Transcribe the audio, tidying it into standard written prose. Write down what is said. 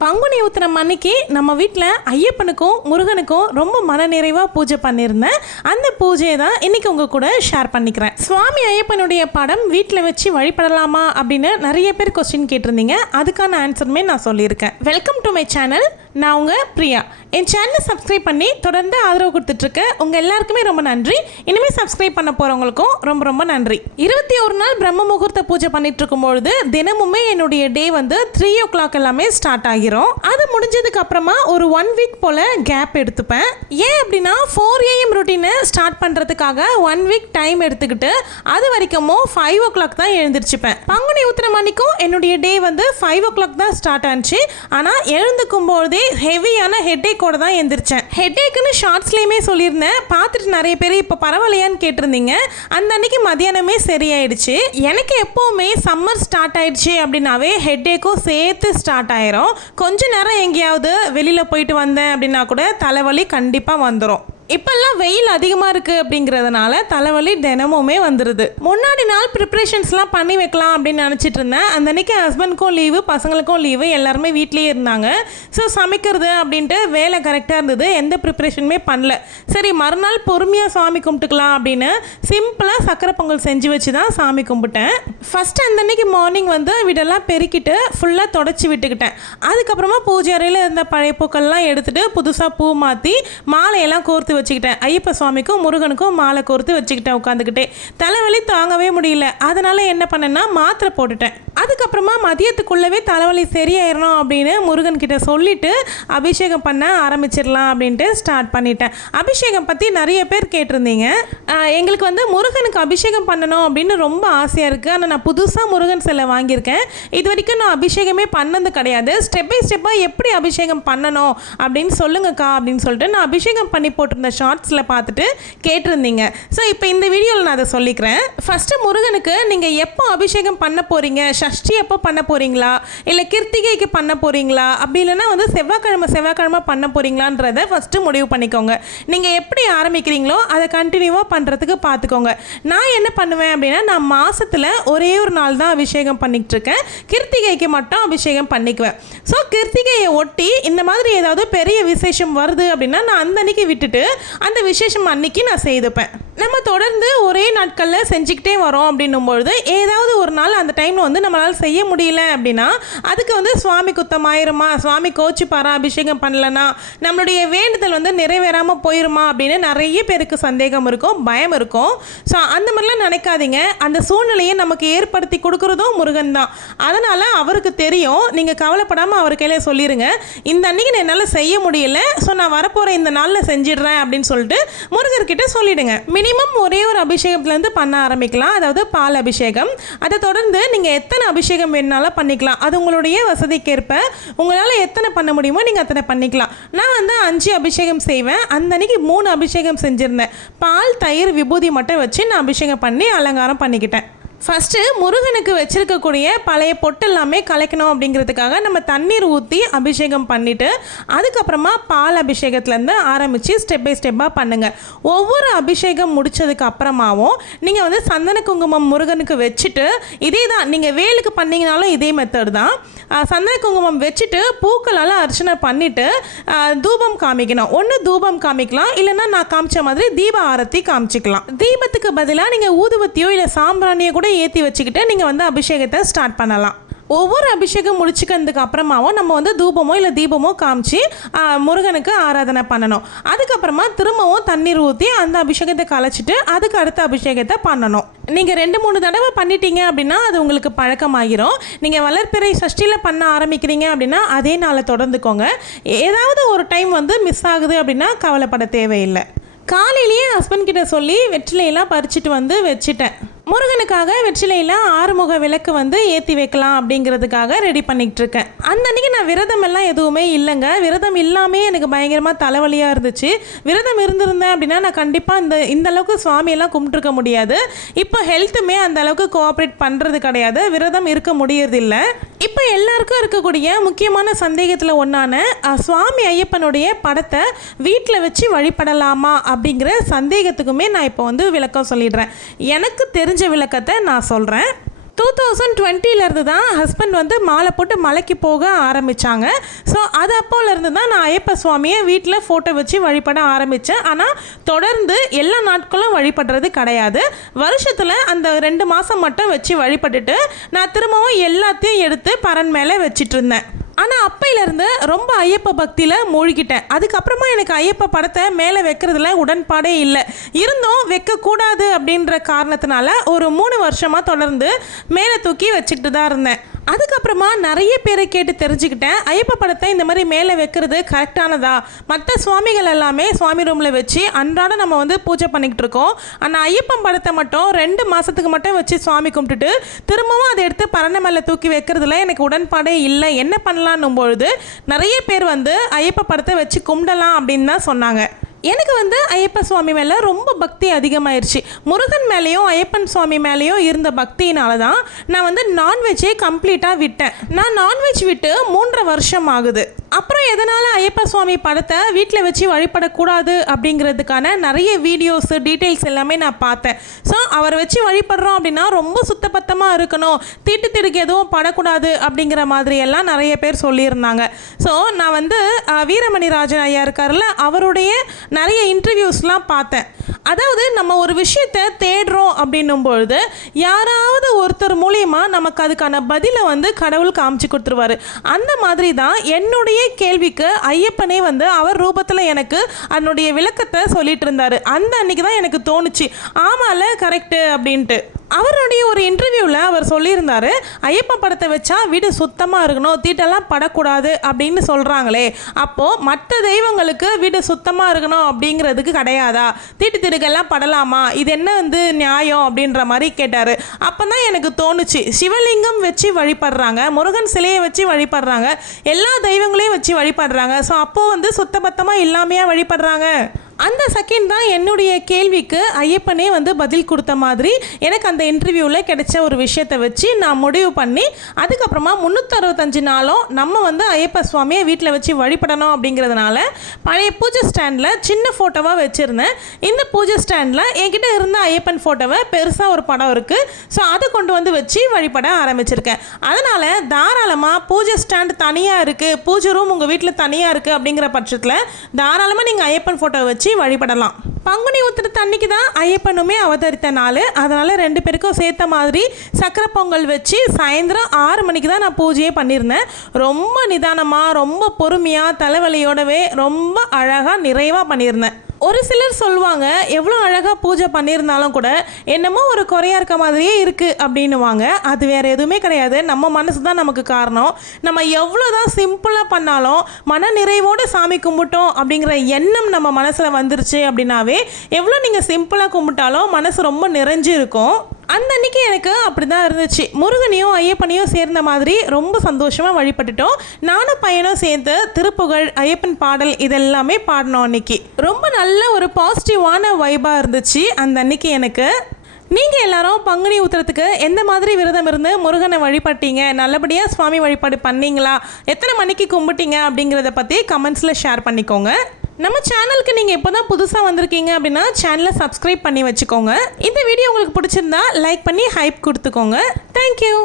பங்குனி உத்திரம் அன்னைக்கு நம்ம வீட்டில் ஐயப்பனுக்கும் முருகனுக்கும் ரொம்ப மனநிறைவாக பூஜை பண்ணியிருந்தேன். அந்த பூஜையை தான் இன்னைக்கு உங்கள் கூட ஷேர் பண்ணிக்கிறேன். சுவாமி ஐயப்பனுடைய படம் வீட்டில் வச்சு வழிபடலாமா அப்படின்னு நிறைய பேர் கொஸ்டின் கேட்டிருந்தீங்க. அதுக்கான ஆன்சருமே நான் சொல்லியிருக்கேன். Welcome to my channel. நான் உங்கள் பிரியா. என் சேனலை சப்ஸ்கிரைப் பண்ணி தொடர்ந்து ஆதரவு கொடுத்துட்ருக்கேன். உங்கள் எல்லாருக்குமே ரொம்ப நன்றி. இனிமேல் சப்ஸ்கிரைப் பண்ண போகிறவங்களுக்கும் ரொம்ப ரொம்ப நன்றி. 21 நாள் பிரம்ம முகூர்த்த பூஜை பண்ணிட்டு இருக்கும்பொழுது தினமுமே என்னுடைய டே வந்து 3 o'clock எல்லாமே ஸ்டார்ட் ஆகிரும். அது முடிஞ்சதுக்கு அப்புறமா ஒரு 1 வீக் போல் கேப் எடுத்துப்பேன். ஏன் அப்படின்னா 4 AM ரொட்டீனை ஸ்டார்ட் பண்ணுறதுக்காக 1 வீக் டைம் எடுத்துக்கிட்டு அது வரைக்கும் 5 o'clock தான் எழுந்திரிச்சுப்பேன். பங்குனி உத்திரம் அன்னைக்கும் என்னுடைய டே வந்து 5 o'clock தான் ஸ்டார்ட் ஆச்சு. ஆனால் எழுந்துக்கும் போதே ஹெவியான ஹெட்டேக்கோட தான் எழுந்திரிச்சேன். ஹெட்டேக்குன்னு ஷார்ட்ஸ்லேயுமே சொல்லியிருந்தேன். பார்த்துட்டு நிறைய பேர் இப்போ பரவாயில்லையான்னு கேட்டிருந்தீங்க. அந்த அன்னைக்கு மதியானமே சரியாயிடுச்சு. எனக்கு எப்போவுமே சம்மர் ஸ்டார்ட் ஆயிடுச்சு அப்படின்னாவே ஹெட்டேக்கும் சேர்த்து ஸ்டார்ட் ஆயிரும். கொஞ்ச நேரம் எங்கேயாவது வெளியில் போயிட்டு வந்தேன் அப்படின்னா கூட தலைவலி கண்டிப்பாக வந்துடும். இப்போல்லாம் வெயில் அதிகமாக இருக்குது அப்படிங்கிறதுனால தலைவலி தினமுமே வந்துடுது. முன்னாடி நாள் ப்ரிப்ரேஷன்ஸ்லாம் பண்ணி வைக்கலாம் அப்படின்னு நினச்சிட்டு இருந்தேன். அந்த அன்றைக்கி ஹஸ்பண்ட்க்கும் லீவு, பசங்களுக்கும் லீவு, எல்லாருமே வீட்லேயே இருந்தாங்க. ஸோ சமைக்கிறது அப்படின்ட்டு வேலை கரெக்டாக இருந்தது. எந்த ப்ரிப்ரேஷனுமே பண்ணல. சரி மறுநாள் பொறுமையாக சாமி கும்பிட்டுக்கலாம் அப்படின்னு சிம்பிளாக சக்கரை பொங்கல் செஞ்சு வச்சு தான் சாமி கும்பிட்டேன். ஃபஸ்ட்டு அந்த அன்றைக்கி மார்னிங் வந்து வீடெல்லாம் பெருக்கிட்டு ஃபுல்லாக தொடச்சி விட்டுக்கிட்டேன். அதுக்கப்புறமா பூஜை அறையில் இருந்த பழைய பூக்கள்லாம் எடுத்துகிட்டு புதுசாக பூ மாற்றி மாலையெல்லாம் கோர்த்து வச்சுக்கிட்டேன். ஐயப்ப சுவாமிக்கும் முருகனுக்கும் மாலை கோர்த்து வச்சுக்கிட்டேன் உட்காந்துக்கிட்டே. தலைவலி தாங்கவே முடியல. அதனால என்ன பண்ணேன்னா மாத்திரை போட்டுட்டேன். அதுக்கப்புறமா மதியத்துக்குள்ளவே தலைவலி சரியாயிடணும் அப்படின்னு முருகன் கிட்ட சொல்லிட்டு அபிஷேகம் பண்ண ஆரம்பிச்சிடலாம் அப்படின்ட்டு ஸ்டார்ட் பண்ணிட்டேன். அபிஷேகம் பற்றி நிறைய பேர் கேட்டிருந்தீங்க. எங்களுக்கு வந்து முருகனுக்கு அபிஷேகம் பண்ணணும் அப்படின்னு ரொம்ப ஆசையாக இருக்குது. ஆனால் நான் புதுசாக முருகன் சிலை வாங்கியிருக்கேன். இது வரைக்கும் நான் அபிஷேகமே பண்ணது கிடையாது. ஸ்டெப் பை ஸ்டெப்பாக எப்படி அபிஷேகம் பண்ணணும் அப்படின்னு சொல்லுங்கக்கா அப்படின்னு சொல்லிட்டு நான் அபிஷேகம் பண்ணி போட்டிருந்தேன். ஷார்ட்ஸில் பார்த்துட்டு கேட்டிருந்தீங்க. ஸோ இப்போ இந்த வீடியோவில் நான் அதை சொல்லிக்கிறேன். ஃபஸ்ட்டு முருகனுக்கு நீங்கள் எப்போ அபிஷேகம் பண்ண போகிறீங்க, ஷஷ்டி எப்போ பண்ண போகிறீங்களா, இல்லை கிருத்திகைக்கு பண்ண போகிறீங்களா, அப்படி இல்லைன்னா வந்து செவ்வாய்க்கிழமை பண்ண போகிறீங்களான்றதை ஃபஸ்ட்டு முடிவு பண்ணிக்கோங்க. நீங்கள் எப்படி ஆரம்பிக்கிறீங்களோ அதை கண்டினியூவாக பண்ணுறதுக்கு பார்த்துக்கோங்க. நான் என்ன பண்ணுவேன் அப்படின்னா நான் மாதத்தில் ஒரே ஒரு நாள் தான் அபிஷேகம் பண்ணிகிட்டு இருக்கேன். கிருத்திகைக்கு மட்டும் அபிஷேகம் பண்ணிக்குவேன். ஸோ கிருத்திகையை ஒட்டி இந்த மாதிரி ஏதாவது பெரிய விசேஷம் வருது அப்படின்னா நான் அந்த அன்னைக்கு விட்டுட்டு அந்த விசேஷம் அன்னைக்கு நான் செய்துப்பேன். நம்ம தொடர்ந்து ஒரே நாட்களில் செஞ்சுக்கிட்டே வரோம் அப்படின்னும்பொழுது ஏதாவது ஒரு நாள் அந்த டைமில் வந்து நம்மளால் செய்ய முடியல அப்படின்னா அதுக்கு வந்து சுவாமி குத்தம் ஆயிருமா, சுவாமி கோச்சிப்பாரா அபிஷேகம் பண்ணலன்னா, நம்மளுடைய வேண்டுதல் வந்து நிறைவேறாமல் போயிருமா அப்படின்னு நிறைய பேருக்கு சந்தேகம் இருக்கும், பயம் இருக்கும். ஸோ அந்த மாதிரிலாம் நினைக்காதீங்க. அந்த சூழ்நிலையை நமக்கு ஏற்படுத்தி கொடுக்குறதும் முருகன் தான். அதனால் அவருக்கு தெரியும். நீங்கள் கவலைப்படாமல் அவர் கையில் சொல்லிடுங்க, இந்த அன்னைக்கு நான் என்னால் செய்ய முடியல, ஸோ நான் வரப்போகிற இந்த நாளில் செஞ்சிடுறேன் அப்படின்னு சொல்லிட்டு முருகர்கிட்ட சொல்லிடுங்க. மினிமம் ஒரே ஒரு அபிஷேகத்துலேருந்து பண்ண ஆரம்பிக்கலாம். அதாவது பால் அபிஷேகம். அதை தொடர்ந்து நீங்கள் எத்தனை அபிஷேகம் வேணுனாலும் பண்ணிக்கலாம். அது உங்களுடைய வசதிக்கேற்ப உங்களால் எத்தனை பண்ண முடியுமோ நீங்கள் அத்தனை பண்ணிக்கலாம். நான் வந்து 5 அபிஷேகம் செய்வேன். அந்த அன்னைக்கு 3 அபிஷேகம் செஞ்சுருந்தேன். பால், தயிர், விபூதி மட்டும் வச்சு நான் அபிஷேகம் பண்ணி அலங்காரம் பண்ணிக்கிட்டேன். ஃபஸ்ட்டு முருகனுக்கு வச்சுருக்கக்கூடிய பழைய பொட்டு எல்லாமே கலைக்கணும் அப்படிங்கிறதுக்காக நம்ம தண்ணீர் ஊற்றி அபிஷேகம் பண்ணிவிட்டு அதுக்கப்புறமா பால் அபிஷேகத்துலேருந்து ஆரம்பித்து ஸ்டெப் பை ஸ்டெப்பாக பண்ணுங்கள். ஒவ்வொரு அபிஷேகம் முடித்ததுக்கு அப்புறமாவும் நீங்கள் வந்து சந்தன குங்குமம் முருகனுக்கு வச்சுட்டு இதே தான் நீங்கள் வேலுக்கு பண்ணிங்கனாலும் இதே மெத்தட் தான். சந்தன குங்குமம் வச்சுட்டு பூக்களால் அர்ச்சனை பண்ணிவிட்டு தூபம் காமிக்கணும். ஒன்று தூபம் காமிக்கலாம், இல்லைன்னா நான் காமிச்ச மாதிரி தீப ஆரத்தி காமிச்சிக்கலாம். தீபத்துக்கு பதிலாக நீங்கள் ஊதுவத்தியோ இல்லை சாம்பிராணியோ கூட ஏற்றி வச்சுக்கிட்டு நீங்கள் வந்து அபிஷேகத்தை ஸ்டார்ட் பண்ணலாம். ஒவ்வொரு அபிஷேகம் முடிச்சுக்கிறதுக்கு அப்புறமாவும் நம்ம வந்து தூபமோ இல்லை தீபமோ காமிச்சு முருகனுக்கு ஆராதனை பண்ணணும். அதுக்கப்புறமா திரும்பவும் தண்ணீர் ஊற்றி அந்த அபிஷேகத்தை கலைச்சிட்டு அதுக்கு அடுத்த அபிஷேகத்தை பண்ணணும். நீங்கள் 2-3 தடவை பண்ணிட்டீங்க அப்படின்னா அது உங்களுக்கு பழக்கமாகிரும். நீங்கள் வளர்ப்பிறை சஷ்டியில் பண்ண ஆரம்பிக்கிறீங்க அப்படின்னா அதே நாளை தொடர்ந்துக்கோங்க. ஏதாவது ஒரு டைம் வந்து மிஸ் ஆகுது அப்படின்னா கவலைப்பட தேவையில்லை. காலையிலேயே ஹஸ்பண்ட் கிட்ட சொல்லி வெற்றிலையெல்லாம் பறிச்சுட்டு வந்து வச்சுட்டேன். முருகனுக்காக வெற்றிலையில் 6 முக விளக்கு வந்து ஏற்றி வைக்கலாம் அப்படிங்கிறதுக்காக ரெடி பண்ணிகிட்டு இருக்கேன். அந்த அன்றைக்கி நான் விரதம் எல்லாம் எதுவுமே இல்லைங்க. விரதம் இல்லாமே எனக்கு பயங்கரமாக தலைவலியாக இருந்துச்சு. விரதம் இருந்திருந்தேன் அப்படின்னா நான் கண்டிப்பாக இந்த அளவுக்கு சுவாமியெல்லாம் கும்பிட்டுருக்க முடியாது. இப்போ ஹெல்த்துமே அந்த அளவுக்கு கோஆப்ரேட் பண்ணுறது கிடையாது. விரதம் இருக்க முடியறதில்லை. இப்போ எல்லாருக்கும் இருக்கக்கூடிய முக்கியமான சந்தேகத்தில் ஒன்றான சுவாமி ஐயப்பனுடைய படத்தை வீட்டில் வச்சு வழிபடலாமா அப்படிங்கிற சந்தேகத்துக்குமே நான் இப்போ வந்து விளக்கம் சொல்லிடுறேன். எனக்கு தெரிஞ்ச விளக்கத்தை நான் சொல்கிறேன். 2020 தான் ஹஸ்பண்ட் வந்து மாலை போட்டு மலைக்கு போக ஆரம்பித்தாங்க. ஸோ அது அப்போலேருந்து தான் நான் ஐயப்ப சுவாமியை வீட்டில் ஃபோட்டோ வச்சு வழிபட ஆரம்பித்தேன். ஆனால் தொடர்ந்து எல்லா நாட்களும் வழிபடுறது கிடையாது. வருஷத்தில் அந்த 2 மாதம் மட்டும் வச்சு வழிபட்டுட்டு நான் திரும்பவும் எல்லாத்தையும் எடுத்து பரன் மேலே வச்சிட்டு இருந்தேன். ஆனால் அப்பையிலேருந்து ரொம்ப ஐயப்ப பக்தியில் மூழ்கிட்டேன். அதுக்கப்புறமா எனக்கு ஐயப்ப படத்தை மேலே வைக்கிறதுல உடன்பாடே இல்லை. இருந்தும் வைக்கக்கூடாது அப்படின்ற காரணத்தினால ஒரு 3 வருஷமாக தொடர்ந்து மேலே தூக்கி வச்சுக்கிட்டு தான் இருந்தேன். அதுக்கப்புறமா நிறைய பேரை கேட்டு தெரிஞ்சுக்கிட்டேன், ஐயப்ப படத்தை இந்த மாதிரி மேலே வைக்கிறது கரெக்டானதா? மற்ற சுவாமிகள் எல்லாமே சுவாமி ரூமில் வச்சு அன்றாடம் நம்ம வந்து பூஜை பண்ணிக்கிட்டு இருக்கோம். ஆனால் ஐயப்பன் படத்தை மட்டும் 2 மாதத்துக்கு மட்டும் வச்சு சுவாமி கும்பிட்டுட்டு திரும்பவும் அதை எடுத்து பரண மேலே தூக்கி வைக்கிறதுல எனக்கு உடன்பாடே இல்லை. என்ன பண்ணலான்னும் பொழுது நிறைய பேர் வந்து ஐயப்ப படத்தை வச்சு கும்பிடலாம் அப்படின்னு தான் சொன்னாங்க. எனக்கு வந்து ஐயப்ப சுவாமி மேலே ரொம்ப பக்தி அதிகமாயிருச்சு. முருகன் மேலேயும் ஐயப்பன் சுவாமி மேலேயும் இருந்த பக்தியினால தான் நான் வந்து நான்வெஜ்ஜே கம்ப்ளீட்டாக விட்டேன். நான் நான்வெஜ் விட்டு 3.5 வருஷம் ஆகுது. அப்புறம் எதனால் ஐயப்ப சுவாமி படத்தை வீட்டில் வச்சு வழிபடக்கூடாது அப்படிங்கிறதுக்கான நிறைய வீடியோஸு டீட்டெயில்ஸ் எல்லாமே நான் பார்த்தேன். ஸோ அவரை வச்சு வழிபடுறோம் அப்படின்னா ரொம்ப சுத்தபத்தமாக இருக்கணும், தீட்டு திடுக்கு எதுவும் படக்கூடாது அப்படிங்கிற மாதிரியெல்லாம் நிறைய பேர் சொல்லியிருந்தாங்க. ஸோ நான் வந்து வீரமணி ராஜன் ஐயா இருக்கார்ல, அவருடைய நிறைய இன்டர்வியூஸ்லாம் பார்த்தேன். அதாவது நம்ம ஒரு விஷயத்தை தேடுறோம் அப்படின்னும் பொழுது யாராவது ஒருத்தர் மூலியமா நமக்கு அதுக்கான பதிலை வந்து கடவுள் காமிச்சு கொடுத்துருவாரு. அந்த மாதிரி தான் என்னுடைய கேள்விக்கு ஐயப்பனே வந்து அவர் ரூபத்தில் எனக்கு அதனுடைய விளக்கத்தை சொல்லிட்டு இருந்தாரு. அந்த அன்னைக்கு தான் எனக்கு தோணுச்சு, ஆமால கரெக்டு அப்படின்ட்டு. அவருடைய ஒரு இன்டர்வியூவில் அவர் சொல்லியிருந்தார், ஐயப்பன் படத்தை வச்சா வீடு சுத்தமாக இருக்கணும், தீட்டெல்லாம் படக்கூடாது அப்படின்னு சொல்கிறாங்களே, அப்போது மற்ற தெய்வங்களுக்கு வீடு சுத்தமாக இருக்கணும் அப்படிங்கிறதுக்கு கிடையாதா? தீட்டு திடுக்கெல்லாம் படலாமா? இது என்ன வந்து நியாயம் அப்படின்ற மாதிரி கேட்டார். அப்போ தான் எனக்கு தோணுச்சு, சிவலிங்கம் வச்சு வழிபடுறாங்க, முருகன் சிலையை வச்சு வழிபடுறாங்க, எல்லா தெய்வங்களையும் வச்சு வழிபடுறாங்க. ஸோ அப்போது வந்து சுத்தபத்தமாக இல்லாமையா வழிபடுறாங்க? அந்த செகண்ட் தான் என்னுடைய கேள்விக்கு ஐயப்பனே வந்து பதில் கொடுத்த மாதிரி எனக்கு அந்த இன்டர்வியூவில் கிடைச்ச ஒரு விஷயத்தை வச்சு நான் முடிவு பண்ணி அதுக்கப்புறமா 365 நாளும் நம்ம வந்து ஐயப்ப சுவாமியை வீட்டில் வச்சு வழிபடணும் அப்படிங்கிறதுனால பழைய பூஜை ஸ்டாண்டில் சின்ன ஃபோட்டோவாக வச்சுருந்தேன். இந்த பூஜை ஸ்டாண்டில் என்கிட்ட இருந்த ஐயப்பன் ஃபோட்டோவை பெருசாக ஒரு படம் இருக்குது. ஸோ அதை கொண்டு வந்து வச்சு வழிபட ஆரம்பிச்சிருக்கேன். அதனால் தாராளமாக பூஜை ஸ்டாண்டு தனியாக இருக்குது, பூஜை ரூம் உங்கள் வீட்டில் தனியாக இருக்குது அப்படிங்கிற பட்சத்தில் தாராளமாக நீங்கள் ஐயப்பன் ஃபோட்டோவை வச்சு வழிபடலாம். பங்குனி உத்திரத்து அன்னைக்கு தான் ஐயப்பனுமே அவதரித்த நாள். அதனால் 2 பேருக்கும் சேர்த்த மாதிரி சக்கரை பொங்கல் வச்சு சாயந்தரம் 6 மணிக்கு தான் நான் பூஜையே பண்ணியிருந்தேன். ரொம்ப நிதானமாக, ரொம்ப பொறுமையாக, தலைவலியோடவே ரொம்ப அழகாக நிறைவாக பண்ணியிருந்தேன். ஒரு சிலர் சொல்லுவாங்க, எவ்வளோ அழகாக பூஜை பண்ணியிருந்தாலும் கூட என்னமோ ஒரு குறையாக இருக்க மாதிரியே இருக்குது அப்படின்னுவாங்க. அது வேறு எதுவுமே கிடையாது, நம்ம மனசு தான் நமக்கு காரணம். நம்ம எவ்வளோ தான் சிம்பிளாக பண்ணாலும் மன நிறைவோடு சாமி கும்பிட்டோம் அப்படிங்கிற எண்ணம் நம்ம மனசில் வந்துருச்சு அப்படின்னாவே எவ்வளோ நீங்கள் சிம்பிளாக கும்பிட்டாலும் மனசு ரொம்ப நிறைஞ்சு இருக்கும். அந்த அன்னைக்கு எனக்கு அப்படி தான் இருந்துச்சு. முருகனையும் ஐயப்பனையும் சேர்ந்த மாதிரி ரொம்ப சந்தோஷமாக வழிபட்டுட்டோம். நானும் பையனும் சேர்ந்து திருப்புகழ், ஐயப்பன் பாடல் இதெல்லாமே பாடினோம். அன்னைக்கு ரொம்ப நல்ல ஒரு பாசிட்டிவான வைபாக இருந்துச்சு அந்த அன்னைக்கு எனக்கு. நீங்கள் எல்லாரும் பங்குனி உத்திரத்துக்கு எந்த மாதிரி விரதம் இருந்து முருகனை வழிபட்டீங்க, நல்லபடியாக சுவாமி வழிபாடு பண்ணீங்களா, எத்தனை மணிக்கு கும்பிட்டீங்க அப்படிங்கிறத பற்றி கமெண்ட்ஸில் ஷேர் பண்ணிக்கோங்க. நம்ம சேனலுக்கு நீங்கள் இப்போ தான் புதுசாக வந்திருக்கீங்க அப்படின்னா சேனலை சப்ஸ்கிரைப் பண்ணி வச்சுக்கோங்க. இந்த வீடியோ உங்களுக்கு பிடிச்சிருந்தா லைக் பண்ணி ஹைப் கொடுத்துக்கோங்க. தேங்க்யூ.